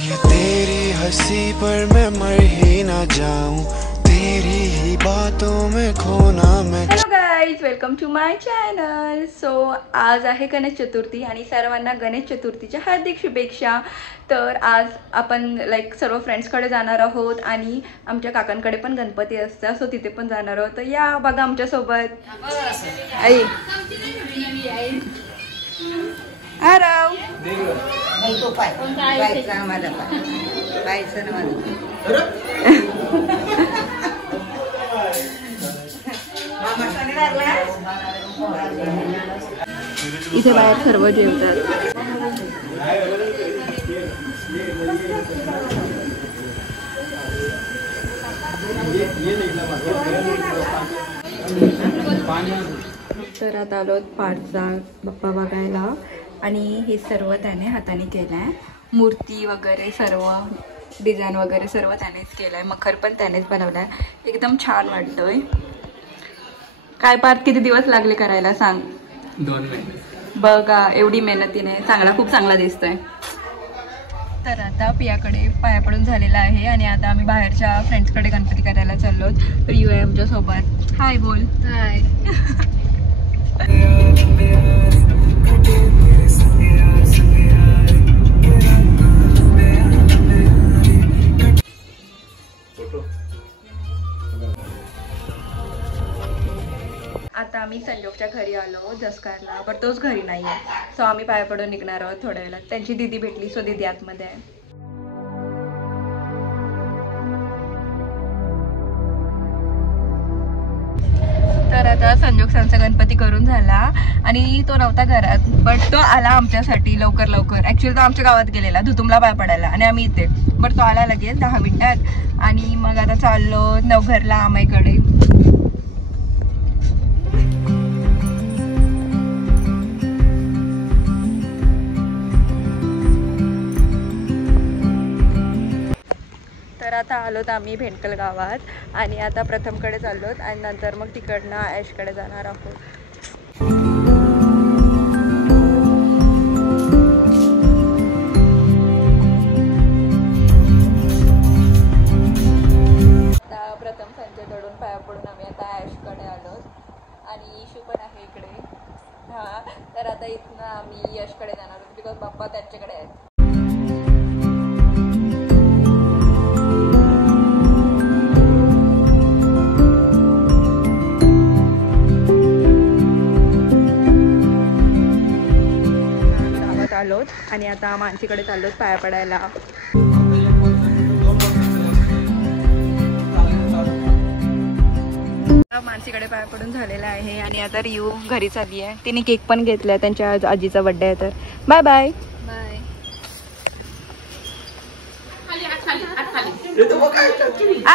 ये तेरी हंसी पर मैं मर ही ना जाऊं, तेरी ही बातों में खोना मैं। Hello guys, welcome to my channel. So आज आहे गणेश चतुर्थी आणि सर्वांना गणेश चतुर्थीच्या हार्दिक शुभेच्छा. तर आज आपण सर्व फ्रेंड्सकडे जाणार आहोत आणि आमच्या काकांकडे पण गणपती असतात, सो तिथे पण जाणार आहोत. तर या बघा आमच्यासोबत आई आराव इथे बाहेर सर्व जेवतात. तर आता आलो पाठचा बाप्पा बघायला आणि हे सर्व त्याने हाताने केलं आहे. मूर्ती वगैरे सर्व डिझाईन वगैरे सर्व त्यानेच केलं आहे. मखर पण त्यानेच बनवला आहे. एकदम छान वाटतोय. काय पार्थ किती दिवस लागले करायला सांग? 2 महिने. बघा एवढी मेहनतीने खूप चांगला दिसतोय. तर आता पियाकडे पाया पडून झालेला आहे आणि आता आम्ही बाहेरच्या फ्रेंड्सकडे गणपती करायला चाललो. तर यू आहे आमच्या सोबत. हाय बोल. हाय. आता आम्ही संजोगच्या घरी आलो जसकारला, पण तोच घरी नाही आहे. सो आम्ही पाया पडून निघणार आहोत थोड्या वेळात. त्यांची दीदी भेटली, सो दीदी आतमध्ये आहे. तर आता संजोग सांचा गणपती करून झाला आणि तो नव्हता घरात, बट तो आला आमच्यासाठी लवकर. ॲक्च्युली तो आमच्या गावात गेलेला धुतुमला पाय पडायला आणि आम्ही इथे, बट तो आला लगेच 10 मिनिटात. आणि मग आता चाललो नवघरला आमाईकडे. तर आता आलोत आम्ही भेंडकल गावात आणि आता प्रथमकडे चाललोत आणि नंतर मग तिकडनं आयशकडे जाणार आहोत. आता प्रथम संजयकडून पाया पडून आम्ही आता आयशकडे आलोत आणि इशू पण आहे इकडे. हां, तर आता इथनं आम्ही यशकडे जाणार आहोत बिकॉज बाप्पा त्यांच्याकडे आहेत. आलोत आणि आता मानसीकडे चाललोत पाया पडायला. मानसीकडे पाया पडून झालेला आहे आणि आता रियू घरी चालली आहे. तिने केक पण घेतलाय, त्यांच्या आजीचा बर्थडे आहे. तर बाय बाय बाय.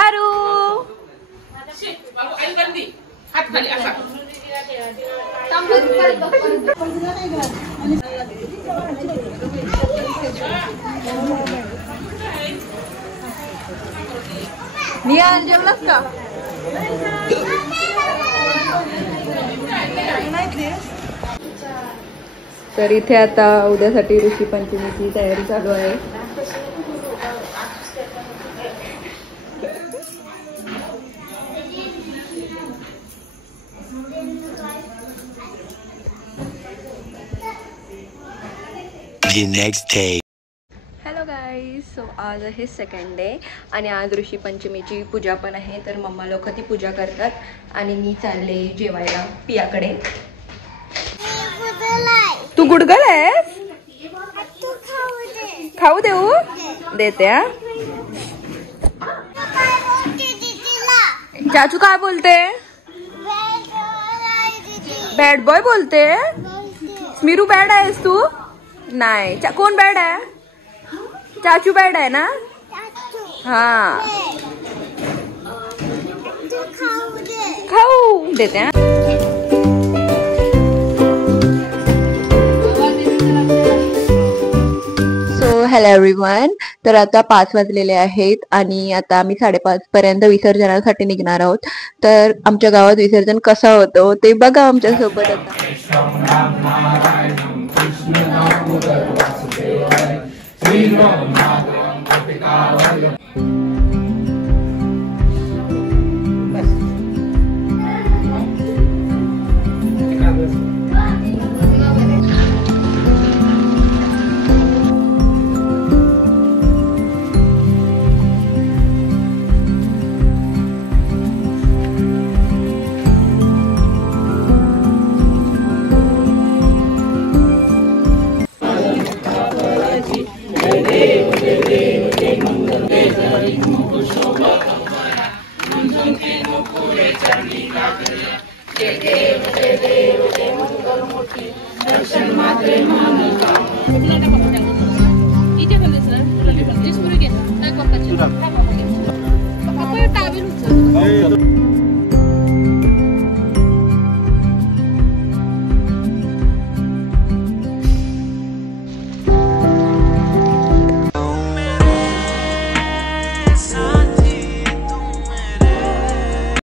आरू निहाल जेवलास का? तर इथे आता उद्यासाठी ऋषी पंचमीची तयारी चालू आहे. Next day. Hello guys, so आज आहे 2nd डे आणि आज ऋषी पंचमीची पूजा पण आहे. तर मम्मा लोक ती पूजा करतात आणि मी चालले जेवायला पियाकडे. तू गुडगल आहेस? खाऊ देऊ? देते. चाचू काय बोलते? बॅड बॉय बोलते. स्मिरू बॅड आहेस तू? नाही. कोण बॅड आहे? चाचू बॅड आहे ना? हा, खाऊ देते. Hello everyone. तर आता 5 वाजलेले आहेत आणि आता आम्ही 5:30 पर्यंत विसर्जनासाठी निघणार आहोत. तर आमच्या गावात विसर्जन कसं होतं ते बघा आमच्या सोबत आता. 이제 근데 진짜